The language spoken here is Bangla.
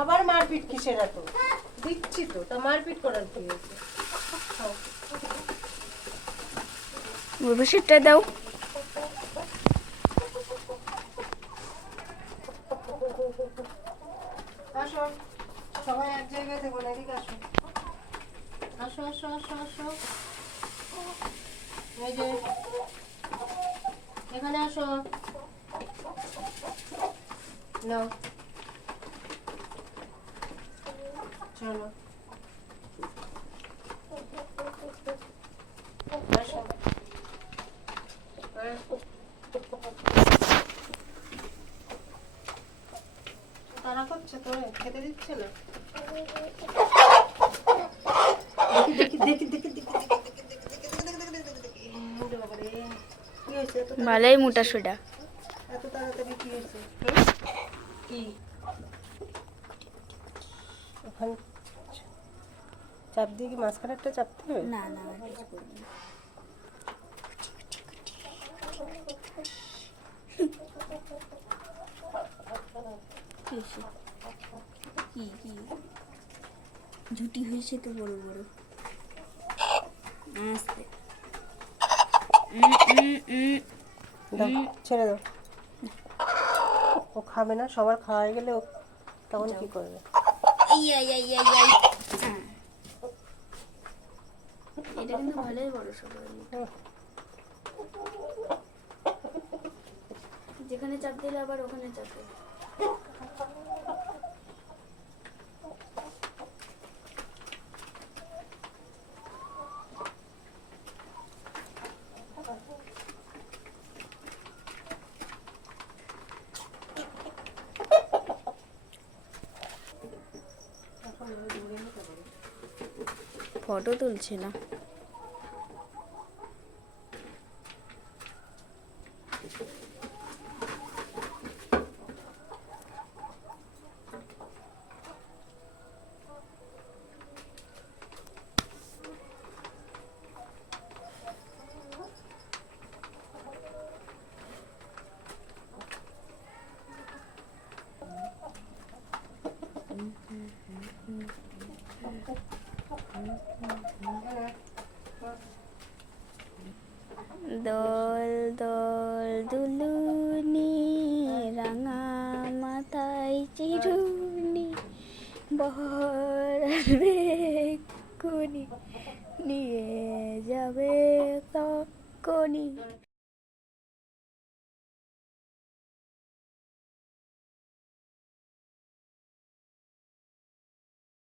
আবার মারপিট কিসের এত? দিচ্ছি তো, তা মারপিট করার কি হয়েছে? খাও। বসেরটা দাও। আসো, সবাই এক জায়গায় দেবো না, এদিকে আসো। আসো আসো আসো আসো। এই যে, এখানে আসো। নাও, চলো। আসো। তারা করছে তো, খেতে দিচ্ছে না। দেখি দেখি দেখি দেখি ভালোই মোটা সোডা। এত তাড়াতাড়ি কি হয়েছে? কি ওখানে চাপ দিয়ে কি মাঝখানেরটা চাপতে হবে? না না আর কিছু করবো না। কি কি কি ঝুটি হয়েছে তো বড় বড়। আস্তে। দাও, ছেড়ে দাও। ও খাবে না, সবার খাওয়া হয়ে গেলে ও তখন কি করবে? এটা কিন্তু ভালোই বড় সবার। যেখানে চাপ দিলে আবার ওখানে চাপ দিলে। ফটো তুলছে না। দোল দোল দুলুনি রাঙা মাথায় চিরুনি বহর আসবে এক্ষুনি নিয়ে যাবে তখনি।